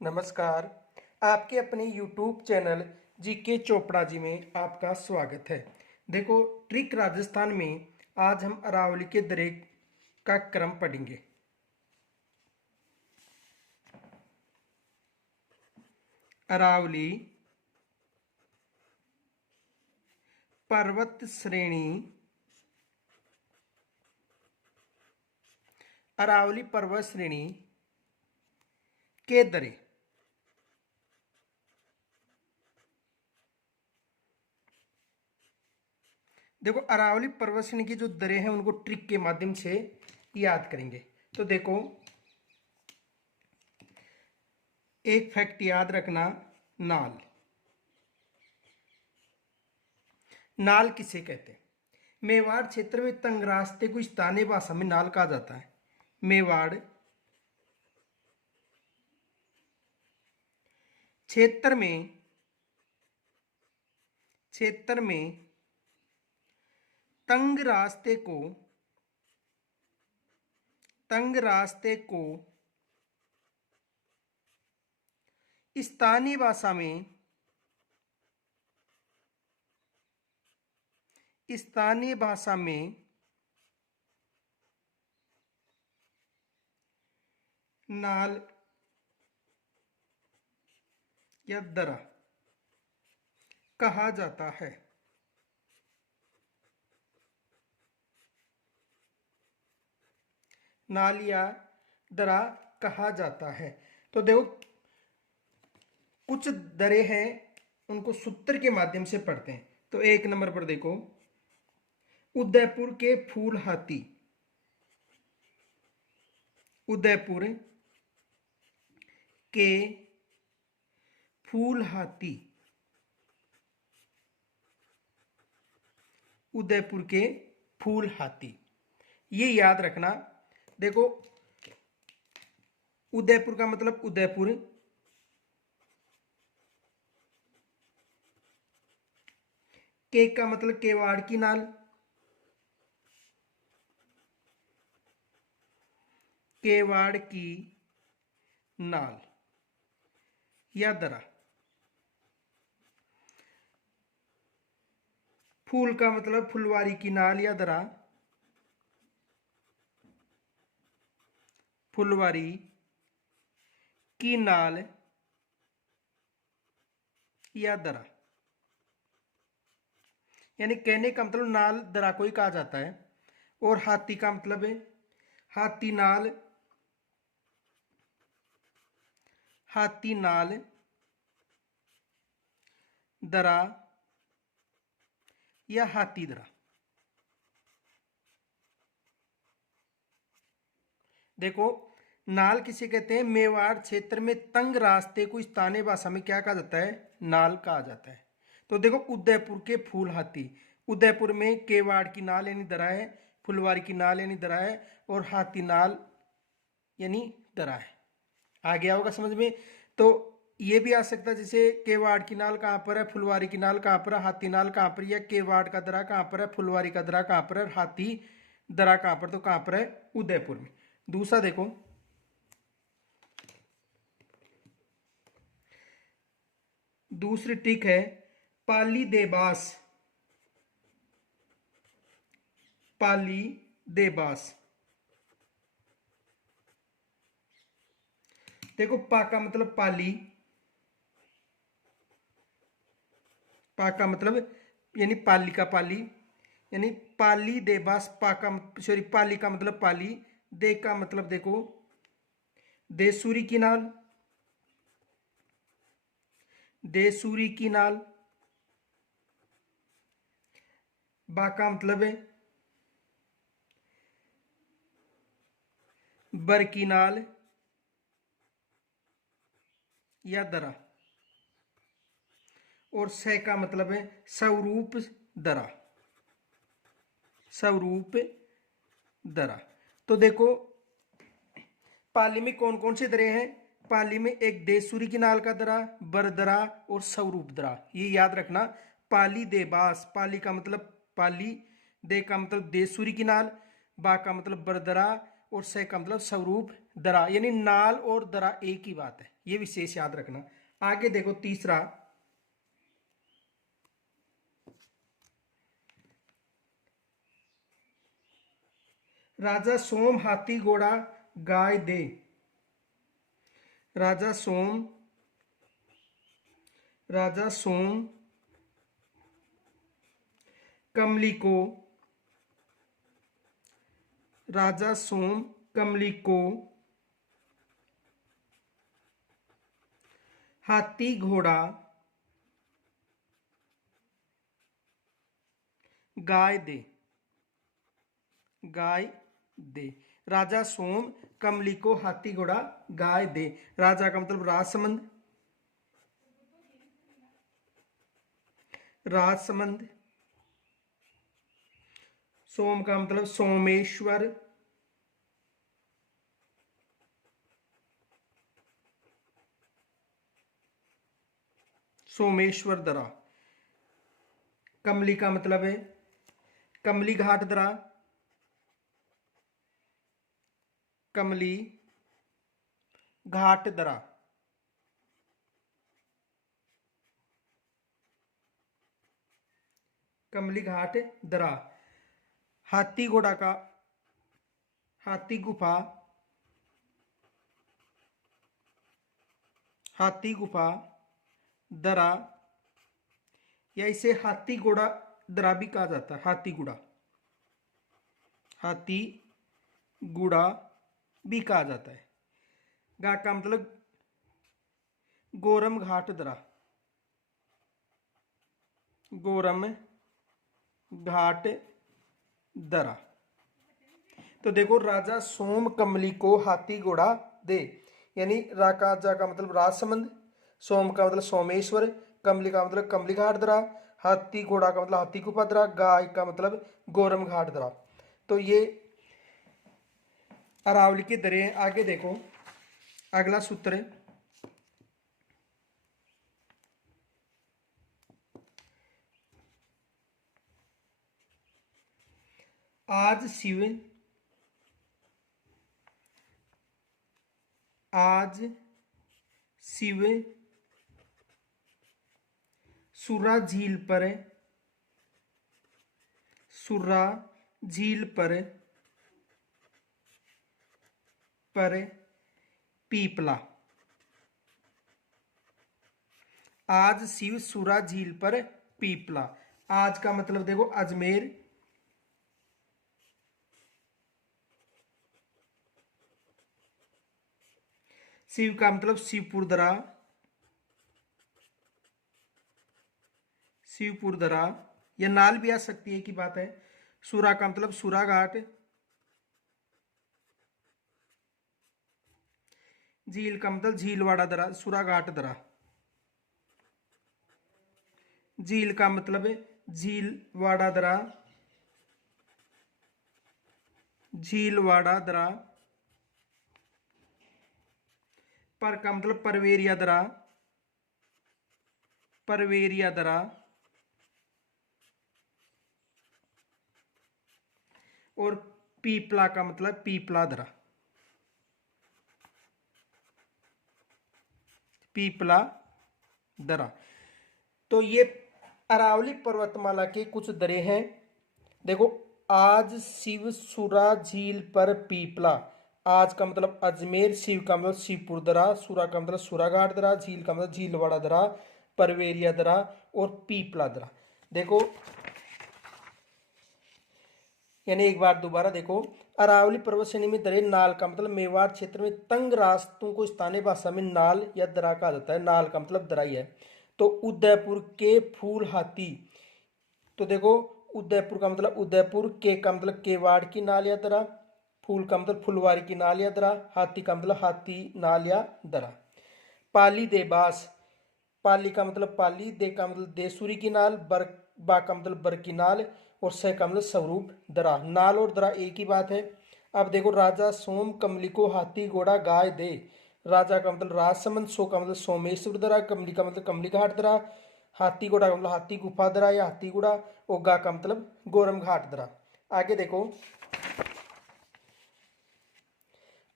नमस्कार। आपके अपने YouTube channel GK Chopra ji में आपका स्वागत है। देखो, ट्रिक राजस्थान में आज हम अरावली के दरे का क्रम पढ़ेंगे। अरावली पर्वत श्रेणी, अरावली पर्वत श्रेणी के दरे। देखो, अरावली पर्वत श्रेणी की जो दरें हैं उनको ट्रिक के माध्यम से याद करेंगे। तो देखो, एक फैक्ट याद रखना, नाल। नाल किसे कहते हैं? मेवाड़ क्षेत्र में तंग रास्ते को स्थानीय भाषा में नाल कहा जाता है। मेवाड़ क्षेत्र में तंग रास्ते को स्थानीय भाषा में नाल या दरा कहा जाता है। नाल या दरा कहा जाता है। तो देखो, कुछ दरे हैं उनको सूत्र के माध्यम से पढ़ते हैं। तो एक नंबर पर देखो, उदयपुर के फूल हाथी। उदयपुर के फूल हाथी। उदयपुर के फूल हाथी, ये याद रखना। देखो, उदयपुर का मतलब उदयपुर, के का मतलब केवाड़ की नाल, केवाड़ की नाल या दरा। फूल का मतलब फुलवारी की नाल या दरा, फुलवारी की नाल या दरा। यानी कहने का मतलब नाल दरा को ही कहा जाता है। और हाथी का मतलब है हाथी नाल, हाथी नाल दरा या हाथी दरा। देखो, नाल किसे कहते हैं? मेवाड़ क्षेत्र में तंग रास्ते को स्थानीय भाषा में क्या कहा जाता है? नाल कहा जाता है। तो देखो, उदयपुर के फूल हाथी, उदयपुर में केवाड़ की नाल यानी दरा है, फुलवारी की नाल यानी दरा है, और हाथी नाल यानी दरा है। आ गया होगा समझ में? तो ये भी आ सकता है, जैसे केवाड़ की नाल कहाँ पर है, फुलवारी की नाल कहाँ पर है, हाथी नाल कहाँ पर, या केवाड़ का दरा कहाँ पर है, फुलवारी का दरा कहाँ पर है, हाथी दरा कहाँ पर? तो कहाँ पर है? उदयपुर में। दूसरा देखो, दूसरी ट्रिक है पाली देबास। पाली देबास। देखो, पा का मतलब पाली, पा का मतलब यानी पाली का पाली, यानी पाली देबास। पा का सॉरी, पाली का मतलब पाली, दे का मतलब देखो देसूरी की नाल, देसूरी की नाल। बा का मतलब है बर की नाल या दरा। और स का मतलब है स्वरूप दरा, स्वरूप दरा। तो देखो, पाली में कौन कौन से दरे हैं? पाली में एक देसूरी की नाल का दरा, बरदरा और स्वरूप दरा, ये याद रखना। पाली देबास, पाली का मतलब पाली, दे का मतलब देसूरी की नाल, बा का मतलब बरदरा और से का मतलब स्वरूप दरा, यानी नाल और दरा एक ही बात है, ये विशेष याद रखना। आगे देखो तीसरा, राजा सोम हाथी घोड़ा गाय दे। राजा सोम, राजा सोम कमली को, राजा सोम कमली को हाथी घोड़ा गाय दे, गाय दे। राजा सोम कमली को हाथी घोड़ा गाय दे। राजा का मतलब राजसमंद, राजसमंद। सोम का मतलब सोमेश्वर, सोमेश्वर दरा। कमली का मतलब है कमली घाट दरा, कमली घाट दरा। कमली घाट दरा। हाथी घोड़ा का हाथी गुफा, हाथी गुफा दरा, या इसे हाथी घोड़ा दरा भी कहा जाता है। हाथी गुड़ा, हाथी गुड़ा भी कहा जाता है। गा का मतलब गोरम घाट दरा, गोरम घाट दरा। तो देखो राजा सोम कमली को हाथी घोड़ा दे, यानी राजा का मतलब राजसमंद, सोम का मतलब सोमेश्वर, कमली का मतलब कमली घाट दरा, हाथी घोड़ा का मतलब हाथी गुफा दरा, गाय का मतलब गोरम घाट दरा। तो ये अरावली के दरे हैं। आगे देखो अगला सूत्र है, आज शिव, आज शिव सुरा झील पर, सुरा झील पर पीपला। आज शिव सुरा झील पर पीपला। आज का मतलब देखो अजमेर, शिव का मतलब शिवपुर दरा, शिवपुर दरा, या नाल भी आ सकती है की बात है। सुरा का मतलब सुरा घाट, झील का मतलब झीलवाड़ा दरा, सुरा घाट दरा। झील का मतलब झीलवाड़ा दरा, झीलवाड़ा दरा। पर का मतलब परवेरिया दरा, परवेरिया दरा। और पीपला का मतलब पीपला दरा, पीपला दरा। तो ये अरावली पर्वतमाला के कुछ दरे हैं। देखो आज शिव सुरा झील पर पीपला, आज का मतलब अजमेर, शिव का मतलब शिवपुर दरा, सुरा का मतलब सुराघाट दरा, झील का मतलब झीलवाड़ा दरा, परवेरिया दरा और पीपला दरा। देखो यानी एक बार दोबारा देखो, अरावली पर्वत श्रेणी में दरे नाल का मतलब मेवाड़ क्षेत्र में तंग रास्तों को स्थानीय भाषा में नाल या दरा कहा जाता है। नाल का मतलब दराई है। तो उदयपुर के फूल हाथी, तो देखो उदयपुर का मतलब उदयपुर, के का मतलब केवाड़ की नाल या दरा, फूल का मतलब फुलवारी की नाल या दरा, हाथी का मतलब हाथी नाल या दरा। पाली देबास, पाली का मतलब पाली, दे का मतलब देसुरी की नाल, बर बा का मतलब बर की नाल और सह का मतलब स्वरूप दरा। नाल और दरा एक ही बात है। अब देखो राजा सोम कमली को हाथी घोड़ा गाय दे, राजा का मतलब राजसमंद, सो का मतलब सोमेश्वर दरा, कमली का मतलब कमली घाट दरा, हाथी घोड़ा का मतलब हाथी गुफा दरा या हाथी घोड़ा, और गा का मतलब गोरम घाट दरा। आगे देखो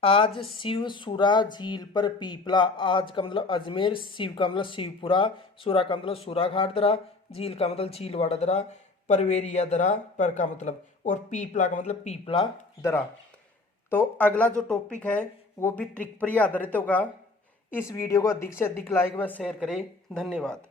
आज शिव सुरा झील पर पीपला। आज का मतलब अजमेर, शिव का मतलब शिवपुरा, सुरा का मतलब सुरा घाट दरा, झील का मतलब झीलवाड़ा दरा, परवेरिया दरा पर का मतलब, और पीपला का मतलब पीपला दरा। तो अगला जो टॉपिक है वो भी ट्रिक पर ही आधारित होगा। इस वीडियो को अधिक से अधिक लाइक व शेयर करें। धन्यवाद।